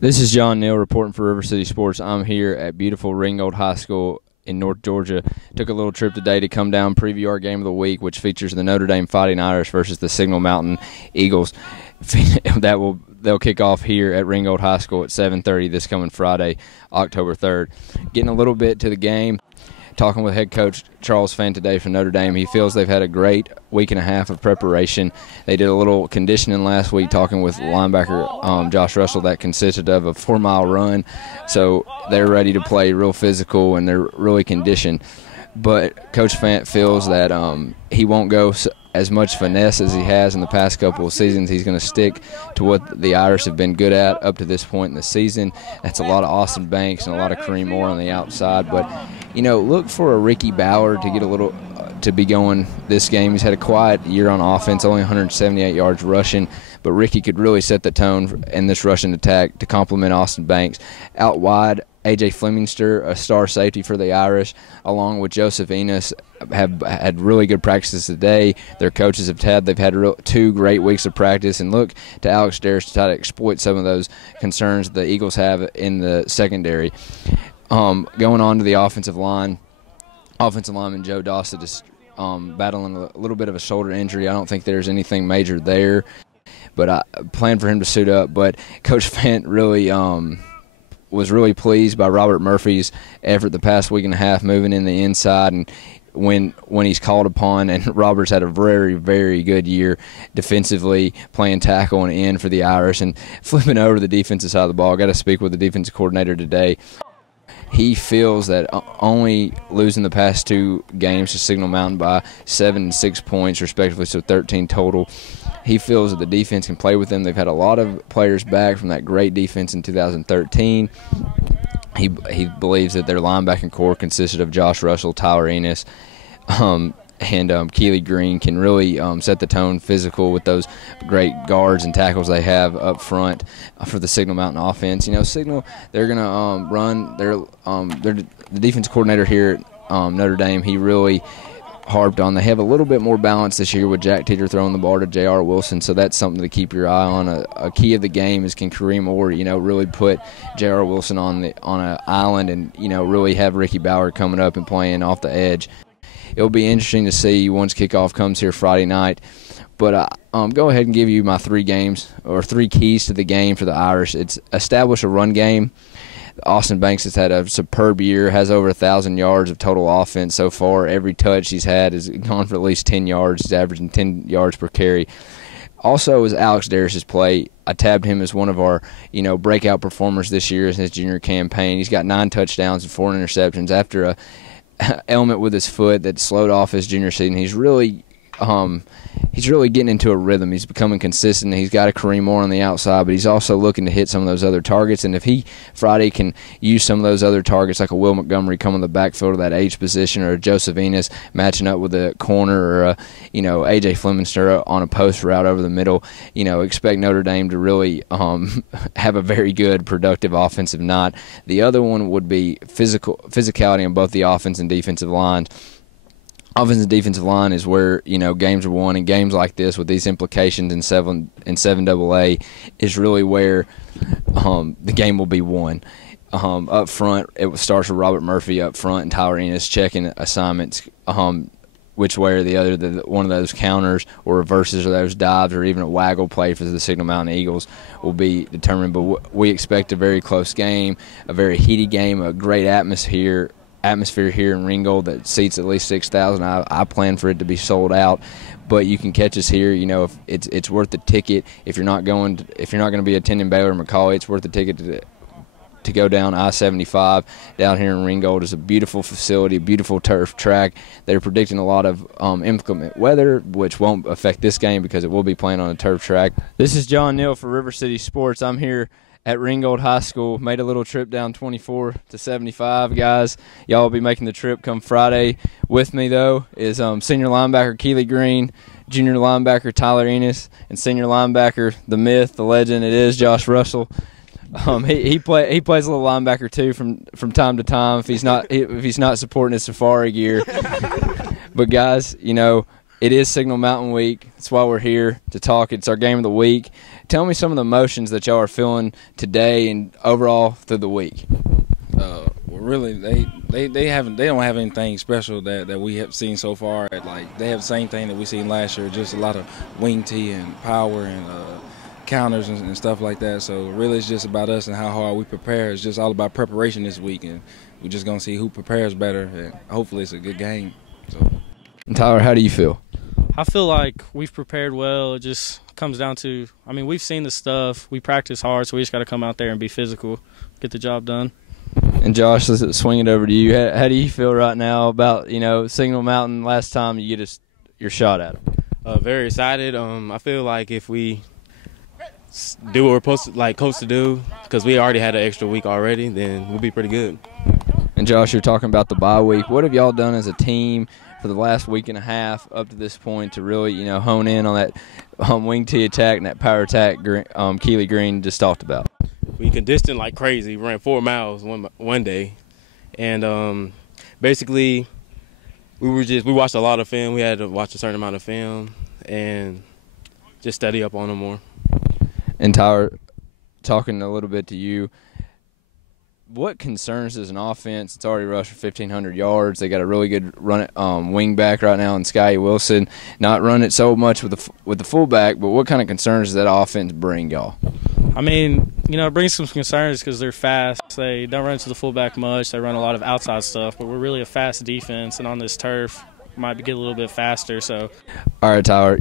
This is John Neal reporting for River City Sports. I'm here at beautiful Ringgold High School in North Georgia. Took a little trip today to come down preview our game of the week, which features the Notre Dame Fighting Irish versus the Signal Mountain Eagles. They'll kick off here at Ringgold High School at 7:30 this coming Friday, October 3rd. Getting a little bit to the game. Talking with head coach Charles Fant today from Notre Dame. He feels they've had a great week and a half of preparation. They did a little conditioning last week, talking with linebacker Josh Russell. That consisted of a 4-mile run. So they're ready to play real physical, and they're really conditioned. But Coach Fant feels that he won't go as much finesse as he has in the past couple of seasons. He's going to stick to what the Irish have been good at up to this point in the season. That's a lot of Austin Banks and a lot of Kareem Moore on the outside. But, look for a Ricky Bauer to get a little to be going this game. He's had a quiet year on offense, only 178 yards rushing. But Ricky could really set the tone in this rushing attack to complement Austin Banks. Out wide, A.J. Flemingster, a star safety for the Irish, along with Joseph Enos, have had really good practices today. Their coaches they've had 2 great weeks of practice, and look to Alex Darris to try to exploit some of those concerns the Eagles have in the secondary. Going on to the offensive lineman Joe Dossett is battling a little bit of a shoulder injury. I don't think there's anything major there, but I plan for him to suit up. But Coach Fant really was really pleased by Robert Murphy's effort the past week and a half moving in the inside, and when he's called upon. And Robert's had a very, very good year defensively, playing tackle and end for the Irish and flipping over the defensive side of the ball. I got to speak with the defensive coordinator today. He feels that only losing the past 2 games to Signal Mountain by 7 and 6 points, respectively, so 13 total, he feels that the defense can play with them. They've had a lot of players back from that great defense in 2013. He believes that their linebacking core consisted of Josh Russell, Tyler Enos, and Keely Green can really set the tone physical with those great guards and tackles they have up front for the Signal Mountain offense. Signal, they're going to run. The defense coordinator here at Notre Dame, he really harped on. They have a little bit more balance this year with Jack Teeter throwing the ball to J.R. Wilson, so that's something to keep your eye on. A key of the game is can Kareem Moore, really put J.R. Wilson on an island and, really have Ricky Bauer coming up and playing off the edge. It'll be interesting to see once kickoff comes here Friday night. But go ahead and give you my 3 keys to the game for the Irish. It's establish a run game. Austin Banks has had a superb year, has over 1,000 yards of total offense so far. Every touch he's had has gone for at least 10 yards. He's averaging 10 yards per carry. Also, is Alex Darris' play. I tabbed him as one of our, breakout performers this year in his junior campaign. He's got 9 touchdowns and 4 interceptions after a ailment with his foot that slowed off his junior season. He's really getting into a rhythm. He's becoming consistent. He's got a Kareem Moore on the outside, but he's also looking to hit some of those other targets. And if he Friday can use some of those other targets, like a Will Montgomery coming the backfield of that H position, or a Joseph Enos matching up with a corner, or a A.J. Flemingster on a post route over the middle, expect Notre Dame to really have a very good, productive offensive night. The other one would be physicality on both the offense and defensive lines. Offensive and defensive line is where games are won, and games like this with these implications in 7AA is really where the game will be won. Up front, it starts with Robert Murphy up front and Tyler Enos checking assignments, which way or the other, one of those counters or reverses or those dives or even a waggle play for the Signal Mountain Eagles will be determined. But we expect a very close game, a very heated game, a great atmosphere here in Ringgold that seats at least 6,000. I plan for it to be sold out, but you can catch us here. If it's worth the ticket. If you're not going to be attending Baylor or McCallie, it's worth the ticket to go down I-75 down here in Ringgold. Is a beautiful facility, a beautiful turf track. They're predicting a lot of inclement weather, which won't affect this game because it will be playing on a turf track. This is John Neal for River City Sports. I'm here at Ringgold High School. Made a little trip down 24 to 75, guys. Y'all will be making the trip come Friday. With me, though, is senior linebacker Keely Green, junior linebacker Tyler Enos, and senior linebacker, the myth, the legend, it is Josh Russell. He plays a little linebacker too from time to time if he's not supporting his safari gear. But guys, It is Signal Mountain Week. That's why we're here to talk. It's our game of the week. Tell me some of the emotions that y'all are feeling today and overall through the week. Really, they don't have anything special that we have seen so far. Like, they have the same thing that we seen last year, just a lot of wing tee and power and counters and stuff like that. So really, it's just about us and how hard we prepare. It's just all about preparation this week, and we're just gonna see who prepares better. And hopefully, it's a good game. So, And Tyler, how do you feel? I feel like we've prepared well. It just comes down to, we've seen the stuff. We practice hard, so we just got to come out there and be physical, get the job done. And Josh, let's swing it over to you. How do you feel right now about, Signal Mountain last time you get your shot at them? Very excited. I feel like if we do what we're supposed to do, because we already had an extra week already, then we'll be pretty good. And Josh, you're talking about the bye week. What have y'all done as a team for the last week and a half up to this point to really, hone in on that wing tee attack and that power attack Keely Green just talked about? We conditioned like crazy. We ran 4 miles one day, and basically we watched a lot of film. We had to watch a certain amount of film and just study up on them more. And Tyler, talking a little bit to you, what concerns as an offense? It's already rushed for 1,500 yards. They got a really good wing back right now in Sky Wilson. Not running it so much with the fullback, but what kind of concerns does that offense bring y'all? It brings some concerns because they're fast. They don't run to the fullback much. They run a lot of outside stuff, but we're really a fast defense, and on this turf, might get a little bit faster. So, all right, Tyler.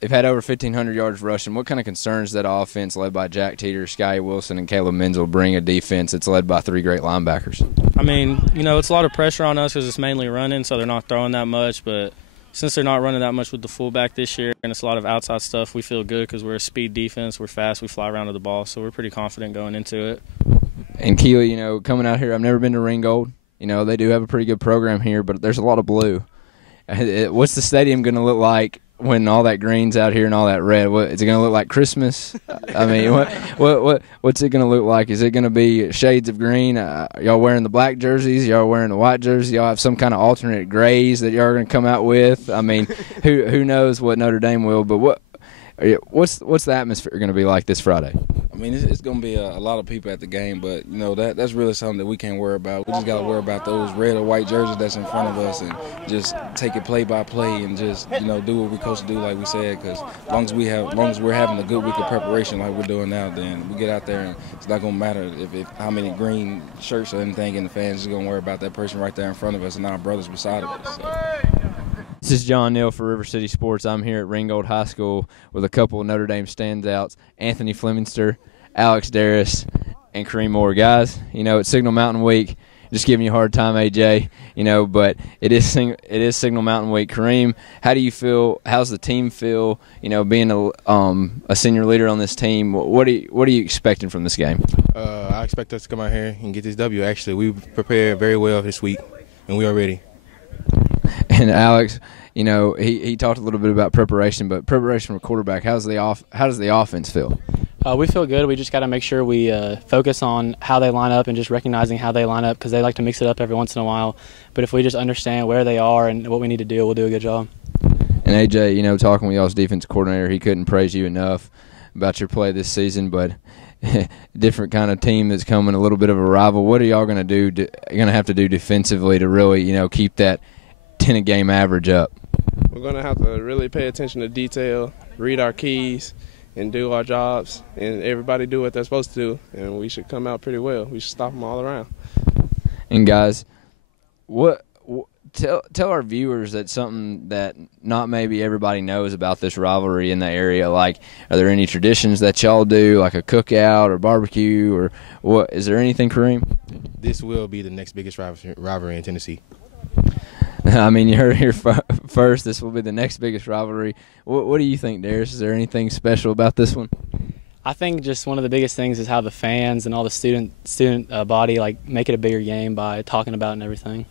They've had over 1,500 yards rushing. What kind of concerns that offense led by Jack Teeter, Sky Wilson, and Caleb Menzel bring a defense that's led by 3 great linebackers? It's a lot of pressure on us because it's mainly running, so they're not throwing that much. But since they're not running that much with the fullback this year and it's a lot of outside stuff, we feel good because we're a speed defense. We're fast. We fly around to the ball, so we're pretty confident going into it. And Keely, coming out here, I've never been to Ringgold. They do have a pretty good program here, but there's a lot of blue. What's the stadium going to look like when all that green's out here and all that red? Is it going to look like Christmas? What's it going to look like? Is it going to be shades of green? Y'all wearing the black jerseys? Y'all wearing the white jerseys? Y'all have some kind of alternate grays that y'all are going to come out with? Who knows what Notre Dame will? But what's the atmosphere going to be like this Friday? It's going to be a lot of people at the game, but, that's really something that we can't worry about. We just got to worry about those red or white jerseys that's in front of us and just take it play by play and just, do what we're supposed to do like we said, because as long as we're having a good week of preparation like we're doing now, then we get out there and it's not going to matter if how many green shirts or anything in the fans. Just going to worry about that person right there in front of us and our brothers beside of us. So. This is John Neal for River City Sports. I'm here at Ringgold High School with a couple of Notre Dame standouts, Anthony Flemingster, Alex Darris, and Kareem Moore. Guys, it's Signal Mountain Week. Just giving you a hard time, AJ, but it is Signal Mountain Week. Kareem, how do you feel? How's the team feel, being a senior leader on this team? What are you expecting from this game? I expect us to come out here and get this W. Actually, we've prepared very well this week, and we are ready. And Alex, he talked a little bit about preparation, but preparation for quarterback, how does the offense feel? We feel good. We just got to make sure we focus on how they line up and just recognizing how they line up because they like to mix it up every once in a while. But if we just understand where they are and what we need to do, we'll do a good job. And AJ, talking with y'all's defense coordinator, he couldn't praise you enough about your play this season, but different kind of team that's coming, a little bit of a rival. What are y'all going to do? You're going to have to do defensively to really, keep that 10-a-game average up? We're going to have to really pay attention to detail, read our keys, and do our jobs, and everybody do what they're supposed to do, and we should come out pretty well. We should stop them all around. And guys, tell our viewers that something that not maybe everybody knows about this rivalry in the area. Like, are there any traditions that y'all do, like a cookout or barbecue, or what? Is there anything, Kareem? This will be the next biggest rivalry in Tennessee. You heard it here first. This will be the next biggest rivalry. What do you think, Darius? Is there anything special about this one? I think just one of the biggest things is how the fans and all the student body make it a bigger game by talking about it and everything.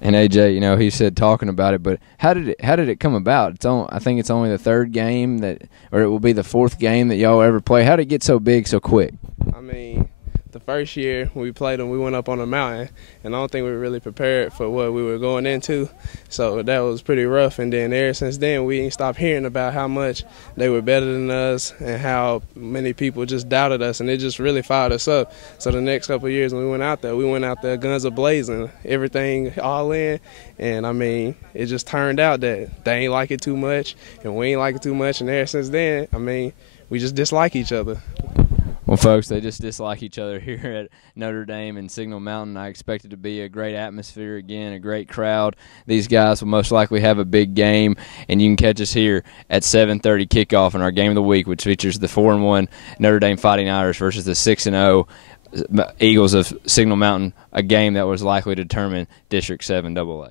And AJ, he said talking about it, but how did it come about? I think it's only the 3rd game or it will be the 4th game that y'all ever play. How did it get so big so quick? The first year when we played them, we went up on a mountain, and I don't think we were really prepared for what we were going into. So that was pretty rough. And then ever since then, we ain't stopped hearing about how much they were better than us and how many people just doubted us, and it just really fired us up. So the next couple of years when we went out there guns a-blazing, everything all in. And, I mean, it just turned out that they ain't like it too much, and we ain't like it too much. And ever since then, I mean, we just dislike each other. Well, folks, they just dislike each other here at Notre Dame and Signal Mountain. I expect it to be a great atmosphere again, a great crowd. These guys will most likely have a big game, and you can catch us here at 7:30 kickoff in our game of the week, which features the 4-1 Notre Dame Fighting Irish versus the 6-0 Eagles of Signal Mountain, a game that was likely to determine District 7 AA.